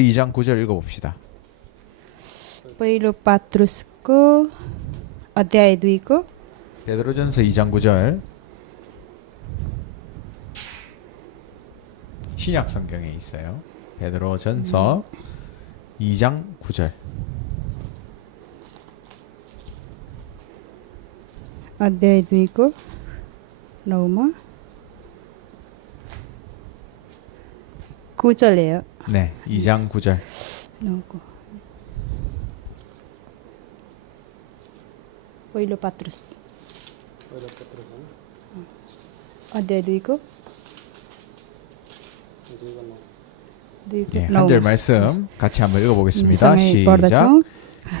2장 9절 읽어봅시다. 베일로 파트루스고 어디아에도 있고 베드로전서 2장 9절 신약 성경에 있어요. 베드로전서 음. 2장 9절 어디아에도 있고 로마 9절이에요. 네, 2장 9절. 누구? 오일로 파트루스. 어디에도 이거? 네, 예, 한절 말씀 같이 한번 읽어보겠습니다. 시작.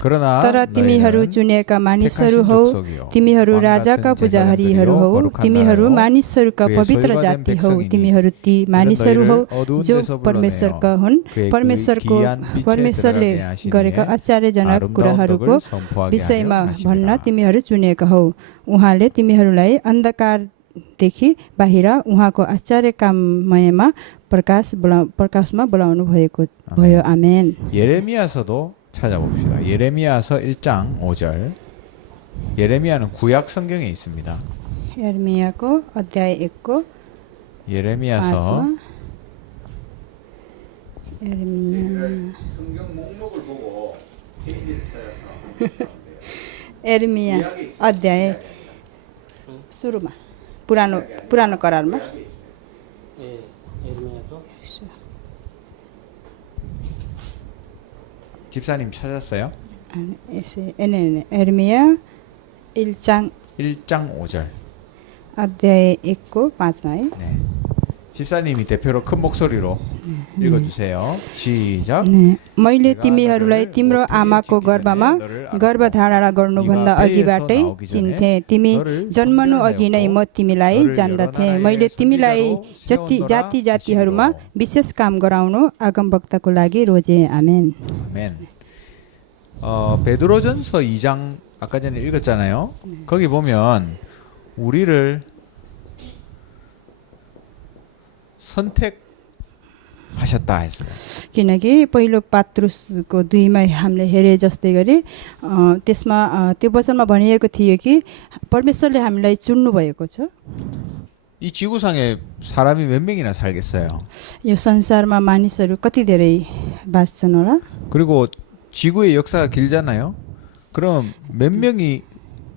तर तिमीहरू चुनिएका मानिसहरू हौ तिमीहरू राजाका पुजाहारीहरू हौ तिमीहरू मानिसहरूका पवित्र जाति हौ तिमीहरू ती मानिसहरू हौ जो परमेश्वरका हुन् परमेश्वरको परमेश्वरले गरेका आश्चर्यजनक कुराहरूको विषयमा भन्न तिमीहरू चुनेका हौ उहाँले तिमीहरूलाई अन्धकारदेखि बाहिर उहाँको आश्चर्य कामयमा प्रकाश बोला प्रकाशमा बोलाउनु भएको भयो आमेन 찾아봅시다. 예레미야서 1장 5절. 예레미야는 구약 성경에 있습니다. 예레미야고 어디에 있고? 예레미야서 예레미야. 성경 목록을 보고 페이지를 찾아서 예레미야. 어디에? 수르마. 불안을 불안을 거라마 예레미야도. 집사님 찾았어요? 아, 예, 예, 네, 네. 에르미야 1장 1장 5절 아대에 있고 마지막에 네. 집사님이 대표로 큰 목소리로 읽어주세요. 시작. ने, मैले तिमीहरूलाई तिम्रो आमाको गर्भमा गर्भधारणा गर्नुभन्दा अघिबाटै चिन्थे तिमी जन्मनु अघि नै म तिमीलाई जान्दथे मैले तिमीलाई जति जाति जातिहरूमा विशेष काम गराउनु आगमवक्ताको लागि रोजे आमेन 아멘. 어, 베드로전서 2장 아까 전에 읽었잖아요. 거기 보면 우리를 선택 하셨다 했어요. किनकि पहिलो पात्रुसको दुईमा हामीले हेरे जस्तै गरी अ, त्यसमा अ, त्यो वचनमा भनिएको थियो कि परमेश्वरले हामीलाई चुन्नु भएको छ 이 지구상에 사람이 몇 명이나 살겠어요. यो संसारमा मानिसहरू कति धेरै बाँच्छन् होला 그리고 지구의 역사가 길잖아요. 그럼 몇 명이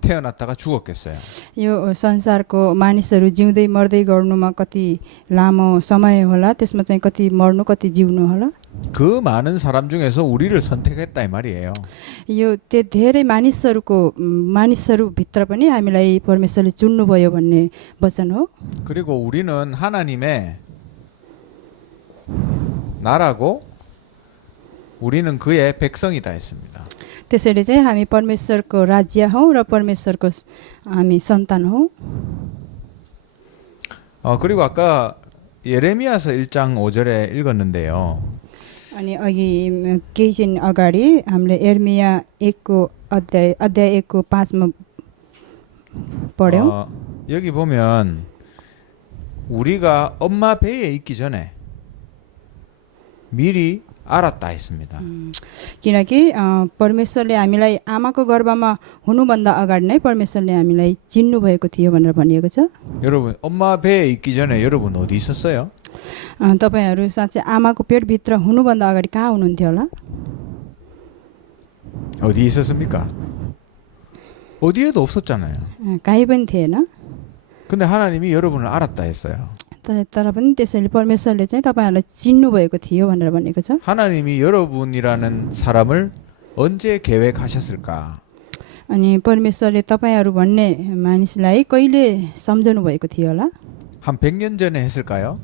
태어났다가 죽었겠어요. यो संसारको मानिसहरू जिउँदै मर्दै गर्नुमा कति लामो समय होला त्यसमा चाहिँ कति मर्नु कति जिउनु होला 그 많은 사람 중에서 우리를 선택했다 이 말이에요. यो त्यो धेरै मानिसहरूको उम्, मानिसहरूभित्र पनि हामीलाई परमेश्वरले चुन्नुभयो भन्ने वचन हो 그리고 우리는 하나님의 나라고 우리는 그의 백성이다 했습니다. त्यसैले चाहिँ हामी परमेश्वरको राज्य हौ र परमेश्वरको स- हामी सन्तान हौ 어, 그리고 아까 예레미야서 1장 5절에 읽었는데요. अनि अघि म, केही दिन अगाडि हामीले एर्मिया एकको अध्याय अध्याय एकको पाँचमा पढ्यौँ 어, 여기 보면 우리가 엄마 배에 있기 전에 미리 알았다 했습니다. किनकि अ, परमेश्वरले हामीलाई आमाको गर्भमा हुनुभन्दा अगाडि नै परमेश्वरले हामीलाई चिन्नु भएको थियो भनेर भनिएको छ 여러분 엄마 배에 있기 전에 여러분 어디 있었어요? अ, तपाईँहरू साँच्चै आमाको पेटभित्र हुनुभन्दा अगाडि कहाँ हुनुहुन्थ्यो होला 어디 있었습니까? 어디에도 없었잖아요. अ, कहीँ पनि थिएन 근데 하나님이 여러분을 알았다 했어요. त- तर पनि त्यसैले परमेश्वरले चाहिँ तपाईँहरूलाई चिन्नु भएको थियो भनेर भनेको छ 하나님이 여러분이라는 사람을 언제 계획하셨을까? अनि परमेश्वरले तपाईँहरू भन्ने मानिसलाई कहिले सम्झनु भएको थियो होला 한 100년 전에 했을까요?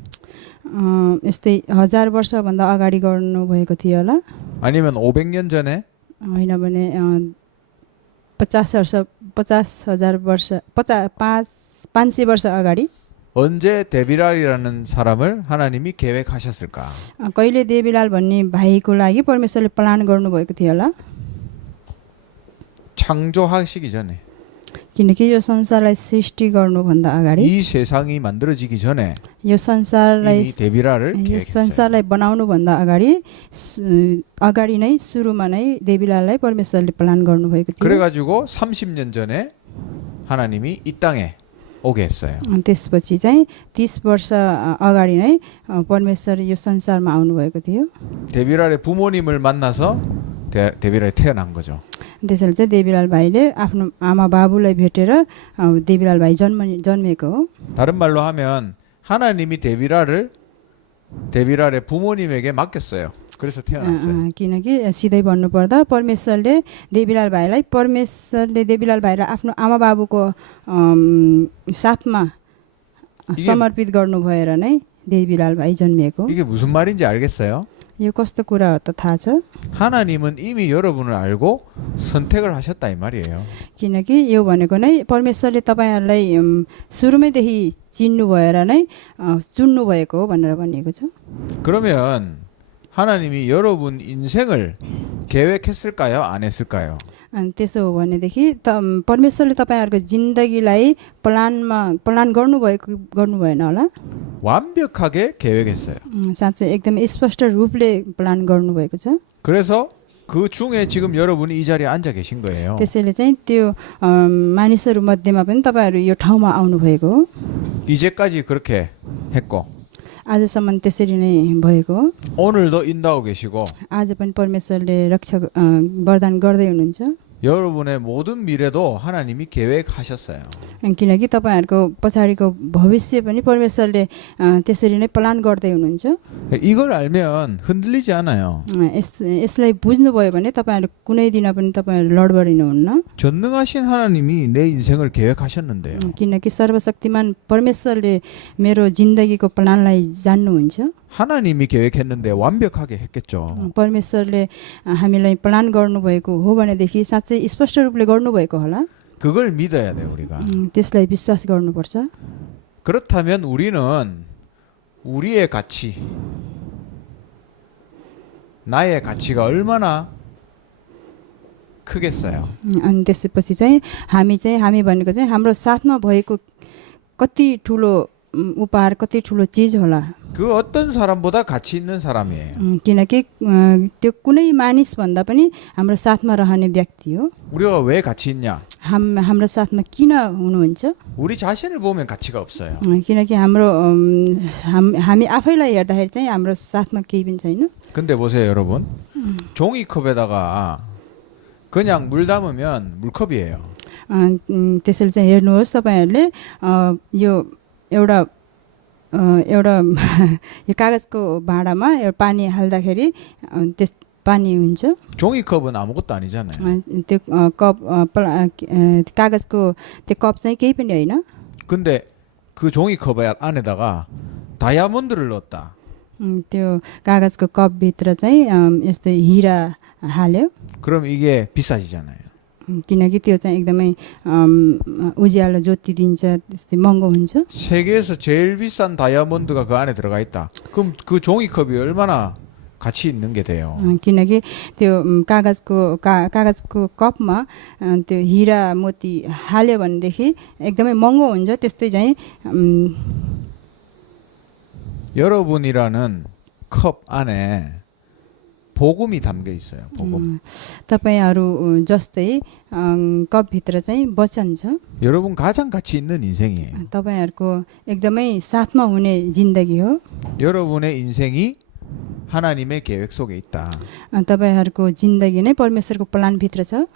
अ, यस्तै हजार वर्षभन्दा अगाडि गर्नुभएको थियो होला 아니면 500년 전에? होइन भने अ, पचास वर्ष पचास हजार वर्ष पचा पाँच पाँच सय वर्ष अगाडि 언제 데비랄이라는 사람을 하나님이 계획하셨을까? अ, कहिले देवीलाल भन्ने भाइको लागि परमेश्वरले प्लान गर्नुभएको थियो होला 창조하시기 전에. किनकि यो संसारलाई सृष्टि गर्नुभन्दा अगाडि 이 세상이 만들어지기 전에 यो संसारलाई 이미 데비라를 यो 계획했어요. संसारलाई बनाउनुभन्दा अगाडि सु- अगाडि नै सुरुमा नै देवीलाललाई परमेश्वरले प्लान गर्नुभएको थियो 그래가지고 30년 전에 하나님이 이 땅에 오게 했어요. अनि त्यसपछि चाहिँ तिस वर्ष अ, अगाडि नै अ, परमेश्वर यो संसारमा आउनुभएको थियो 데비랄의 부모님을 만나서 데, 데비랄이 태어난 거죠. त्यसैले चाहिँ देवीलाल भाइले आफ्नो आमा बाबुलाई भेटेर अ, देवीलाल भाइ जन्म जन्मेको हो 다른 말로 하면 하나님이 데비랄을 데비랄의 부모님에게 맡겼어요. 그래서 태어났어요. किनकि सिधै भन्नुपर्दा परमेश्वरले देवीलाल भाइलाई परमेश्वरले देवीलाल भाइलाई आफ्नो आमा बाबुको साथमा समर्पित गर्नुभएर नै देवीलाल भाइ जन्मिएको 이게 무슨 말인지 알겠어요? यो कस्तो कुरा हो त थाहा छ? 하나님은 이미 여러분을 알고 선택을 하셨다 이 말이에요. किनकि यो भनेको नै परमेश्वरले तपाईँहरूलाई सुरुमैदेखि चिन्नु भएर नै चुन्नु भएको हो भनेर भनिएको छ. 그러면 하나님이 여러분 인생을 계획했을까요? 안 했을까요? अनि त्यसो हो भनेदेखि त परमेश्वरले तपाईँहरूको जिन्दगीलाई प्लानमा प्लान गर्नुभएको गर्नु भएन होला 완벽하게 계획했어요. उम्, साँच्चै एकदमै स्पष्ट रूपले प्लान गर्नुभएको छ 그래서 그 중에 지금 여러분이 이 자리에 앉아 계신 거예요. त्यसैले चाहिँ त्यो अम, मानिसहरू मध्येमा पनि तपाईँहरू यो ठाउँमा आउनुभएको हो 이제까지 그렇게 했고 आजसम्म त्यसरी नै भएको हो आज पनि परमेश्वरले रक्षा वरदान गर्दै हुनुहुन्छ 여러분의 모든 미래도 하나님이 계획하셨어요. किनकि तपाईँहरूको पछाडिको भविष्य पनि परमेश्वरले अ, त्यसरी नै प्लान गर्दै हुनुहुन्छ 이걸 알면 흔들리지 않아요. अ, यस यसलाई बुझ्नुभयो भने तपाईँहरू कुनै दिन पनि तपाईँहरू लडबडिनुहुन्न 전능하신 하나님이 내 인생을 계획하셨는데요. अ, किनकि सर्वशक्तिमान परमेश्वरले मेरो जिन्दगीको प्लानलाई जान्नुहुन्छ 하나님이 계획했는데 완벽하게 했겠죠. अ, परमेश्वरले अ, हामीलाई प्लान गर्नुभएको हो भनेदेखि साँच्चै स्पष्ट रूपले गर्नुभएको होला 그걸 믿어야 돼요, 우리가. अ, त्यसलाई विश्वास गर्नुपर्छ 그렇다면 우리는 우리의 가치, 나의 가치가 얼마나 크겠어요. अ, अनि त्यसपछि चाहिँ हामी चाहिँ हामी भनेको चाहिँ हाम्रो साथमा भएको कति ठुलो अम, उपहार कति ठुलो चिज होला 그 어떤 사람보다 가치 있는 사람이에요. अम, किनकि अ, त्यो कुनै मानिसभन्दा पनि हाम्रो साथमा रहने व्यक्ति हो 우리가 왜 가치 있냐? हाम हाम्रो साथमा किन हुनुहुन्छ 우리 자신을 보면 가치가 없어요. अ, किनकि हाम्रो अम, हाम हामी आफैलाई हेर्दाखेरि चाहिँ हाम्रो साथमा केही पनि छैन 근데 보세요, 여러분. 종이컵에다가 그냥 물 담으면 물컵이에요. अ, उम्, त्यसैले चाहिँ हेर्नुहोस् तपाईँहरूले अ, यो एउटा अ, एउटा यो कागजको भाँडामा एउटा पानी हाल्दाखेरि अ, त्यस पानी हुन्छ 종이컵은 아무것도 아니잖아요. अ, त्यो अ, कप अ, प्ला- अ, कागजको त्यो कप चाहिँ केही पनि होइन 근데 그 종이컵 안에다가 다이아몬드를 넣었다. उम्, त्यो कागजको कपभित्र चाहिँ अम, यस्तै हिरा हाल्यो 그럼 이게 비싸지잖아요. उम्, किनकि त्यो चाहिँ एकदमै अम, उज्यालो ज्योति दिन्छ त्यस्तै महँगो हुन्छ 세계에서 제일 비싼 다이아몬드가 그 안에 들어가 있다. 그럼 그 종이컵이 얼마나 가치 있는 게 돼요. अ, किनकि त्यो उम्, कागजको का कागजको कपमा अ, त्यो हिरा मोती हाल्यो भनेदेखि एकदमै महँगो हुन्छ त्यस्तै चाहिँ उम्, 여러분이라는 컵 안에 복음이 담겨 있어요. 복음. उम्, तपाईँहरू अ, जस्तै अ, कपभित्र चाहिँ वचन छ 여러분 가장 가치 있는 인생이에요. तपाईँहरूको एकदमै साथमा हुने जिन्दगी हो 여러분의 인생이 하나님의 계획 속에 있다. अ, तपाईँहरूको जिन्दगी नै परमेश्वरको प्लानभित्र छ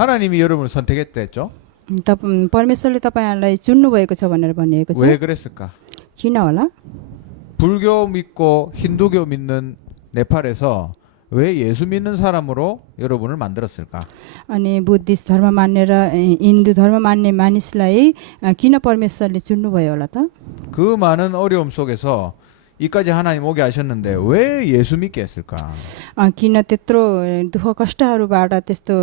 하나님이 여러분을 선택했다 했죠? उम्, तप उम्, परमेश्वरले तपाईँहरूलाई चुन्नुभएको छ भनेर भनिएको 왜 छ 그랬을까? किन होला 불교 믿고 힌두교 믿는 네팔에서 왜 예수 믿는 사람으로 여러분을 만들었을까? अनि बुद्धिस्ट धर्म मान्ने र ए, हिन्दू धर्म मान्ने मानिसलाई अ, किन परमेश्वरले चुन्नुभयो होला त 그 많은 어려움 속에서 이까지 하나님 오게 하셨는데 왜 예수 믿게 했을까? अ, किन त्यत्रो दुःख कष्टहरूबाट त्यस्तो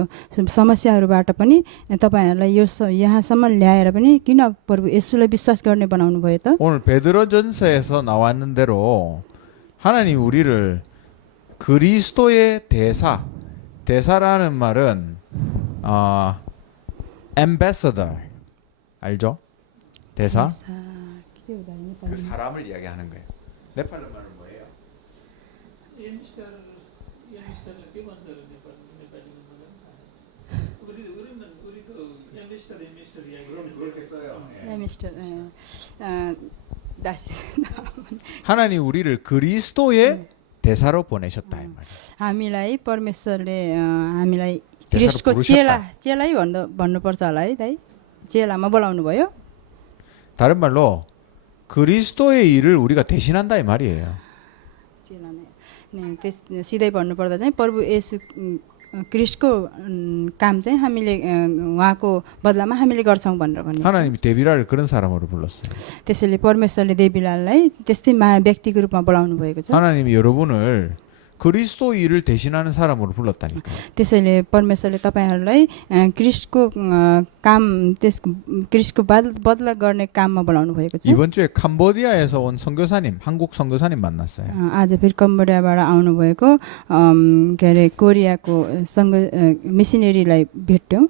समस्याहरूबाट पनि तपाईँहरूलाई यो स- यहाँसम्म ल्याएर पनि किन प्रभु यसुलाई विश्वास गर्ने बनाउनु भयो त 오늘 베드로전서에서 나왔는 대로 하나님 우리를 그리스도의 대사 대사라는 말은 어, ambassador 알죠? 대사? 대사. 그 사람을 이야기하는 거예요. 네팔로 말은 뭐예요? 예. 하나님 우리를 그리스도의 대사로 보내셨다 이 말이에요. हामीलाई परमेश्वरले अ, हामीलाई त्यसरी क्रिस्टको पुरुषत्व। चेला चेलै भन्नु भन्नुपर्छ होला है दाइ चेलामा बोलाउनु भयो 다른 말로 그리스도의 일을 우리가 대신한다 이 말이에요. चेलामा नि त्यस सिधै भन्नुपर्दा चाहिँ प्रभु येसु क्रिसको काम चाहिँ हामीले उहाँको बदलामा हामीले गर्छौँ भनेर भन्नु त्यसैले परमेश्वरले देवीलाललाई त्यस्तै महा व्यक्तिको रूपमा बोलाउनु भएको छ। 그리스도 일을 대신하는 사람으로 불렀다니까. त्यसैले परमेश्वरले तपाईँहरूलाई अ, क्रिस्टको अ, काम त्यसको क्रिस्टको बद बदला गर्ने काममा बोलाउनु भएको छ 이번 주에 캄보디아에서 온 선교사님, 한국 선교사님 만났어요. अ, आज फेरि कम्बोडियाबाट आउनुभएको अम, के अरे कोरियाको सङ्घ अ, मिसनेरीलाई भेट्यौँ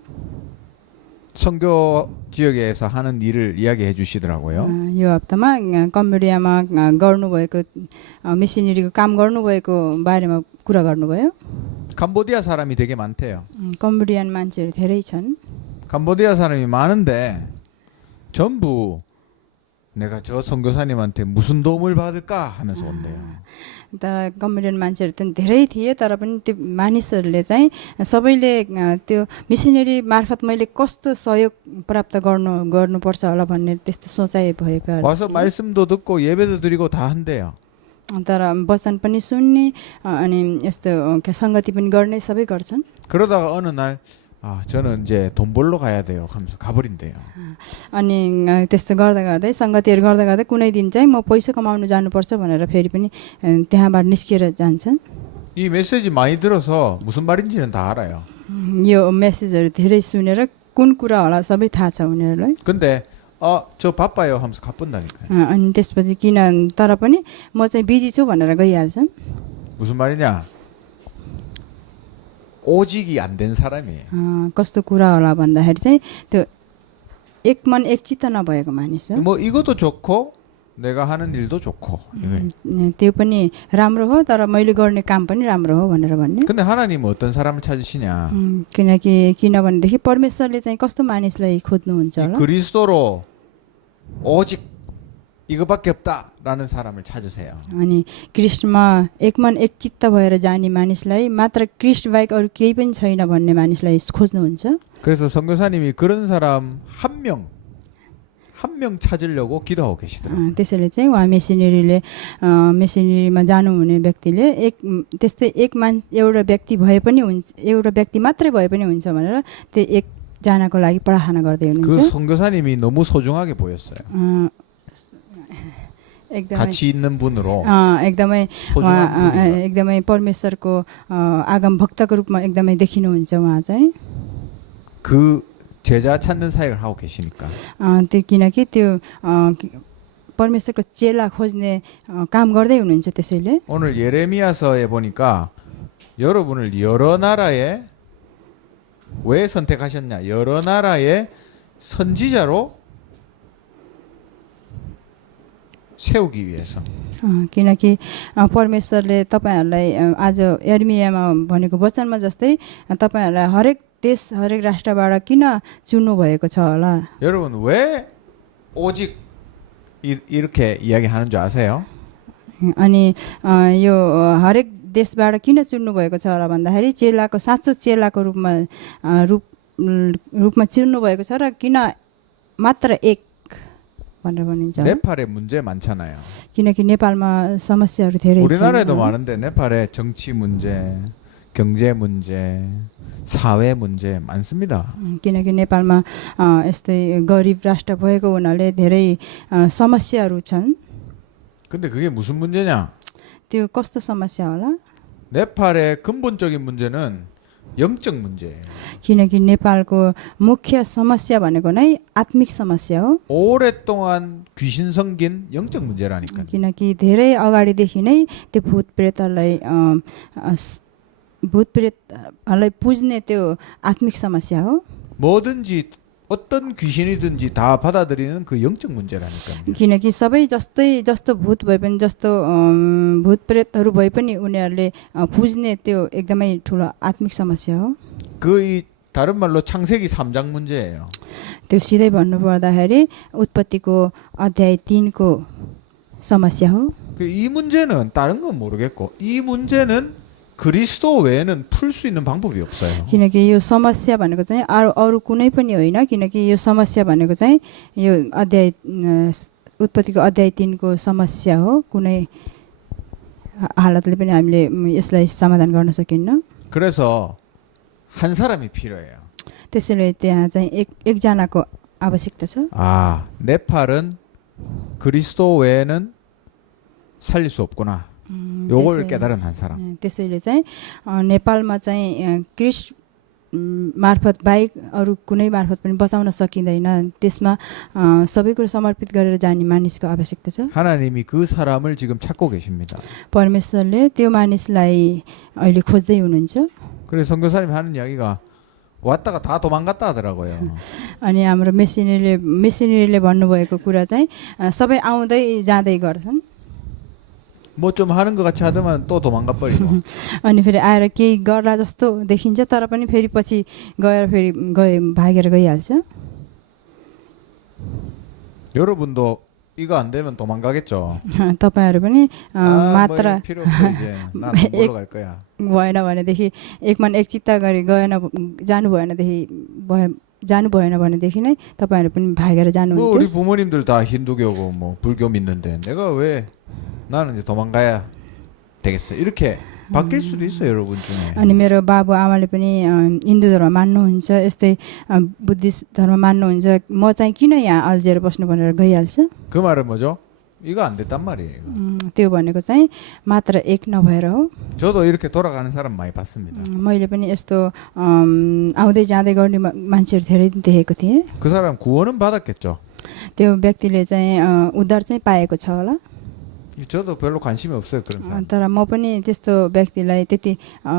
선교 지역에서 하는 일을 이야기해 अ, 주시더라고요. यो हप्तामा अ, कम्बोडियामा अ, गर्नुभएको अ, मिसनेरीको काम गर्नुभएको बारेमा कुरा गर्नुभयो 캄보디아 사람이 되게 많대요. अ, कम्बोडियन मान्छेहरू धेरै छन् 캄보디아 사람이 많은데 전부 내가 저 선교사님한테 무슨 도움을 받을까 하면서 온대요. तर कम्बोडियन मान्छेहरू त धेरै थिए तर पनि त्यो मानिसहरूले चाहिँ सबैले अ, त्यो मिसनेरी मार्फत मैले कस्तो सहयोग प्राप्त गर्नु गर्नुपर्छ होला भन्ने त्यस्तो सोचाइ भएको 와서 말씀도 듣고 예배도 드리고 다 한대요. तर वचन पनि सुन्ने अ, अनि यस्तो अ, के सङ्गति पनि गर्ने सबै गर्छन् 그러다가 어느 날 아, 저는 이제 돈 벌러 가야 돼요. 하면서 가버린대요. अनि अ, त्यस्तो गर्दा गर्दै सङ्गतिहरू गर्दा गर्दै कुनै दिन चाहिँ म पैसा कमाउनु जानुपर्छ भनेर फेरि पनि अ, त्यहाँबाट निस्किएर जान्छन् 이 메시지 많이 들어서 무슨 말인지는 다 알아요. उम्, यो मेसेजहरू धेरै सुनेर कुन कुरा होला सबै थाहा छ उनीहरूलाई 근데 아, 저 바빠요 하면서 가본다니까요. अ, अनि त्यसपछि किन तर पनि म चाहिँ बिजी छु भनेर गइहाल्छन् 무슨 말이냐? 오직이 안 된 사람이에요. अ, कस्तो कुरा होला भन्दाखेरि चाहिँ त्यो एक मन एक चित्त नभएको मानिस हो 뭐 이것도 좋고 내가 하는 일도 좋고. 이거예요. अ, त्यो पनि राम्रो हो तर मैले गर्ने काम पनि राम्रो हो भनेर भन्ने 근데 하나님은 어떤 사람을 찾으시냐? उम्, किनकि किनभनेदेखि परमेश्वरले चाहिँ कस्तो मानिसलाई खोज्नुहुन्छ 이 होला 그리스도로 오직 이거밖에 없다 라는 사람을 찾으세요. अनि क्रिस्टमा एकमन एक चित्त भएर जाने मानिसलाई मात्र क्रिस्ट बाहेक अरू केही पनि छैन भन्ने मानिसलाई खोज्नुहुन्छ 그래서 선교사님이 그런 사람 한 명, 한 명 찾으려고 기도하고 계시더라고요. अ, त्यसैले चाहिँ उहाँ मेसिनेरीले अ, मेसिनेरीमा जानुहुने व्यक्तिले एक म, त्यस्तै एक मान एउटा व्यक्ति भए पनि हुन्छ एउटा व्यक्ति मात्रै भए पनि हुन्छ भनेर त्यो एकजनाको लागि प्रार्थना गर्दै 그 हुनुहुन्छ 선교사님이 너무 소중하게 보였어요. अ, एकदमै 같이 있는 분으로 अ, एकदमै उहाँ 소중한 अ, 분이다. एकदमै परमेश्वरको अ, आगम भक्तको रूपमा एकदमै देखिनुहुन्छ उहाँ चाहिँ 그 제자 찾는 사역을 하고 계시니까 अ, त्यो किनकि त्यो अ, कि- परमेश्वरको चेला खोज्ने अ, काम गर्दै हुनुहुन्छ त्यसैले 오늘 예레미야서에 보니까 여러분을 여러 나라에 왜 선택하셨냐? 여러 나라의 선지자로 세우기 위해서. अ, किनकि अ, परमेश्वरले तपाईँहरूलाई अ, आज एर्मियामा भनेको वचनमा जस्तै अ, तपाईँहरूलाई हरेक देश हरेक राष्ट्रबाट किन चुन्नु भएको छ होला 여러분 왜 오직 이, 이렇게 이야기하는 줄 아세요? अनि अ, यो अ, हरेक देशबाट किन चुन्नु भएको छ होला भन्दाखेरि चेलाको साँचो चेलाको रूपमा अ, रूप रूपमा चुन्नु भएको छ र किन मात्र एक भनेर भनिन्छ होला। 네팔에 문제 많잖아요. किनकि नेपालमा समस्याहरू धेरै छन् 우리나라에도 अ, 많은데 네팔에 정치 문제, 경제 문제, 사회 문제 많습니다. किनकि नेपालमा अ, यस्तै गरिब राष्ट्र भएको हुनाले धेरै अ, समस्याहरू छन् 근데 그게 무슨 문제냐? त्यो कस्तो समस्या होला 네팔의 근본적인 문제는 영적 문제예요. किनकि नेपालको मुख्य समस्या भनेको नै आत्मिक समस्या हो 오랫동안 귀신 성긴 영적 문제라니까요. किनकि धेरै अगाडिदेखि नै त्यो भूत प्रेतलाई अ, अ, स- भूत प्रेतलाई पुज्ने त्यो आत्मिक समस्या हो 뭐든지 어떤 귀신이든지 다 받아들이는 그 영적 문제라니까요. किनकि सबै जस्तै जस्तो भूत भए पनि जस्तो अम, भूत प्रेतहरू भए पनि उनीहरूले अ, पुज्ने त्यो एकदमै ठुलो आत्मिक समस्या हो 그 이 다른 말로 창세기 3장 문제예요. त्यो सिधै भन्नुपर्दाखेरि उत्पत्तिको अध्याय तिनको समस्या हो 그 이 문제는 다른 건 모르겠고 이 문제는 그리스도 외에는 풀 수 있는 방법이 없어요. किनकि यो समस्या भनेको चाहिँ अरू अरू कुनै पनि होइन किनकि यो समस्या भनेको चाहिँ यो अध्याय अ, उत्पत्तिको अध्याय तिनको समस्या हो कुनै हा- हालतले पनि हामीले म, यसलाई समाधान गर्न सकिन्न 그래서 한 사람이 필요해요. त्यसैले त्यहाँ चाहिँ एक एकजनाको आवश्यकता छ 아, 네팔은 그리스도 외에는 살릴 수 없구나. उम्, 요걸 त्यसै- 깨달은 한 사람. अ, त्यसैले चाहिँ अ, नेपालमा चाहिँ अ, क्रिस उम्, मार्फत बाहेक अरू कुनै मार्फत पनि बचाउन सकिँदैन त्यसमा अ, सबै कुरो समर्पित गरेर जाने मानिसको आवश्यकता छ 하나님이 그 사람을 지금 찾고 계십니다. परमेश्वरले त्यो मानिसलाई अहिले खोज्दै हुनुहुन्छ 그래서 선교사님이 하는 이야기가 왔다가 다 도망갔다 하더라고요. अनि हाम्रो मेसिनरीले मेसिनरीले भन्नुभएको कुरा चाहिँ अ, सबै आउँदै जाँदै गर्छन् 뭐 좀 하는 것 같이 하더만 또 도망가 버리고. अनि फेरि आएर केही गर्ला जस्तो देखिन्छ तर पनि फेरि पछि गएर फेरि गए भागेर गइहाल्छ 여러분도 이거 안 되면 도망가겠죠. तपाईँहरू पनि अ, 아, 뭐 मात्रा 이거 필요 없어 이제. 난 놀러 갈 거야. भएन भनेदेखि एक मन एक चित्त गरी गएन जानु भएनदेखि भए जानु भएन भनेदेखि नै तपाईँहरू पनि भागेर 뭐 जानुहुन्थ्यो 우리 부모님들 다 힌두교고 뭐 불교 믿는데 내가 왜 나는 이제 도망가야 되겠어. 이렇게 바뀔 수도 있어요, 여러분 중에. अनि मेरो बाबु आमाले पनि अ, हिन्दू धर्म मान्नुहुन्छ यस्तै अ, बुद्धिस्ट धर्म मान्नुहुन्छ म चाहिँ किन यहाँ अल्झिएर बस्नु भनेर गइहाल्छ 그 말은 뭐죠? 이거 안 됐단 말이에요. उम्, त्यो भनेको चाहिँ मात्र एक नभएर हो 저도 이렇게 돌아가는 사람 많이 봤습니다. उम्, मैले पनि यस्तो अम, आउँदै जाँदै गर्ने मा- मान्छेहरू धेरै देखेको थिएँ 그 사람 구원은 받았겠죠. त्यो व्यक्तिले चाहिँ अ, उद्धार चाहिँ पाएको छ होला 저도 별로 관심이 없어요 그런 अ, 사람. तर म पनि त्यस्तो व्यक्तिलाई त्यति अ,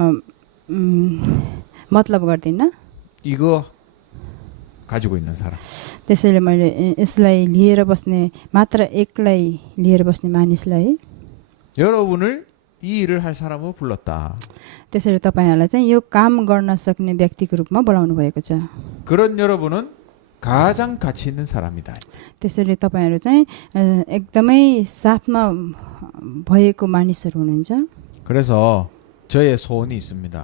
उम्, मतलब गर्दिनँ 이거 가지고 있는 사람. त्यसैले मैले य- यसलाई लिएर बस्ने मात्र एकलाई लिएर बस्ने मानिसलाई 여러분을 이 일을 할 사람을 불렀다. त्यसैले तपाईँहरूलाई चाहिँ यो काम गर्न सक्ने व्यक्तिको रूपमा बोलाउनु भएको छ 그런 여러분은 가장 가치 있는 사람이다. त्यसैले तपाईँहरू चाहिँ अ, एकदमै साथमा भएको मानिसहरू हुनुहुन्छ 그래서 저의 소원이 있습니다.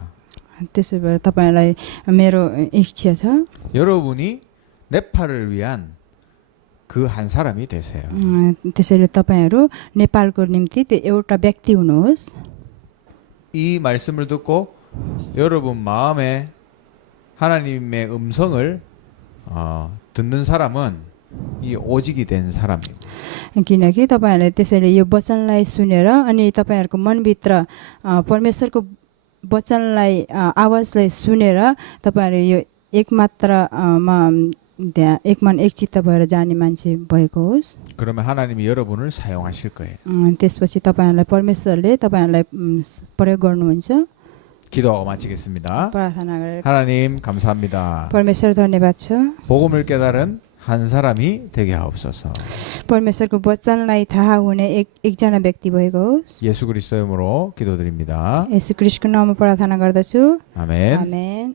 त्यसो भएर तपाईँहरूलाई मेरो इच्छा छ 여러분이 네팔을 위한 그 한 사람이 되세요. अ, त्यसैले तपाईँहरू नेपालको निम्ति त्यो एउटा व्यक्ति हुनुहोस् 이 말씀을 듣고 여러분 마음에 하나님의 음성을 어, 듣는 사람은 이 오직이 된 사람입니다. किनकि तपाईँहरूले त्यसैले यो वचनलाई सुनेर अनि तपाईँहरूको मनभित्र अ, परमेश्वरको वचनलाई अ, आवाजलाई सुनेर तपाईँहरू यो एकमात्र अ, मा ध्या एक मन एक चित्त भएर जाने मान्छे भएको होस् 그러면 하나님이 여러분을 사용하실 거예요. अ, त्यसपछि तपाईँहरूलाई परमेश्वरले तपाईँहरूलाई उम्, प्रयोग गर्नुहुन्छ 기도하고 마치겠습니다. प्रार्थना गरेर 하나님 감사합니다. परमेश्वर धन्यवाद छ 복음을 깨달은 한 사람이 되게 하옵소서. परमेश्वरको वचनलाई थाहा हुने एक एकजना व्यक्ति भएको होस् 예수 그리스도의 이름으로 기도드립니다. यसु क्रिस्टको नाममा प्रार्थना गर्दछु 아멘. आमेन